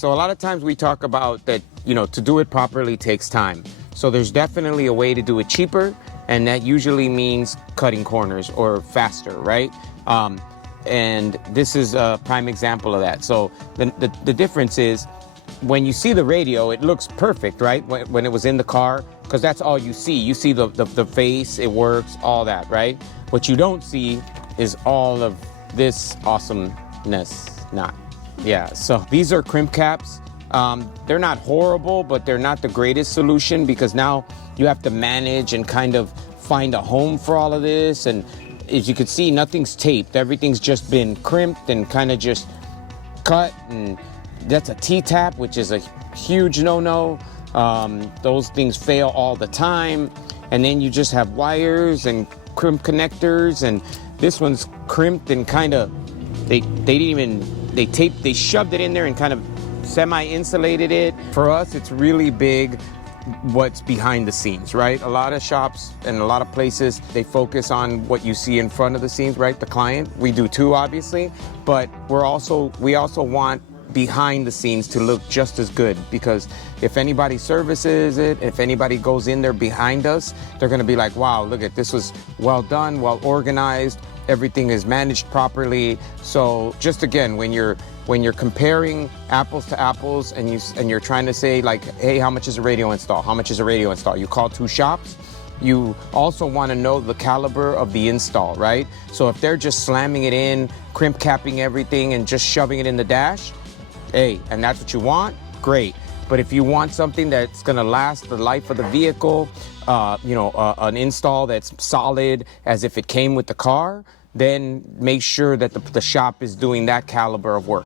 So a lot of times we talk about that, to do it properly takes time. So there's definitely a way to do it cheaper, and that usually means cutting corners or faster, right? And this is a prime example of that. So the difference is when you see the radio, it looks perfect, right? When it was in the car, because that's all you see. You see the face, it works, all that, right? What you don't see is all of this awesomeness. So these are crimp caps. They're not horrible, but they're not the greatest solution, because now you have to manage and kind of find a home for all of this. And as you can see, nothing's taped. Everything's just been crimped and kind of just cut. And that's a T-tap, which is a huge no-no. Those things fail all the time. And then you just have wires and crimp connectors. And this one's crimped and kind of, they shoved it in there and kind of semi-insulated it. For us, it's really big what's behind the scenes, right? A lot of shops and a lot of places, they focus on what you see in front of the scenes, right? The client. We do too, obviously, but we also want behind the scenes to look just as good, because if anybody services it, if anybody goes in there behind us, they're going to be like, wow, look at this, was well done, well organized, everything is managed properly. So just again, when you're comparing apples to apples and you're trying to say like, hey, how much is a radio install? How much is a radio install? You call two shops. You also want to know the caliber of the install, right? So if they're just slamming it in, crimp capping everything and just shoving it in the dash, hey, and that's what you want, great. But if you want something that's going to last the life of the vehicle, an install that's solid as if it came with the car, then make sure that the shop is doing that caliber of work.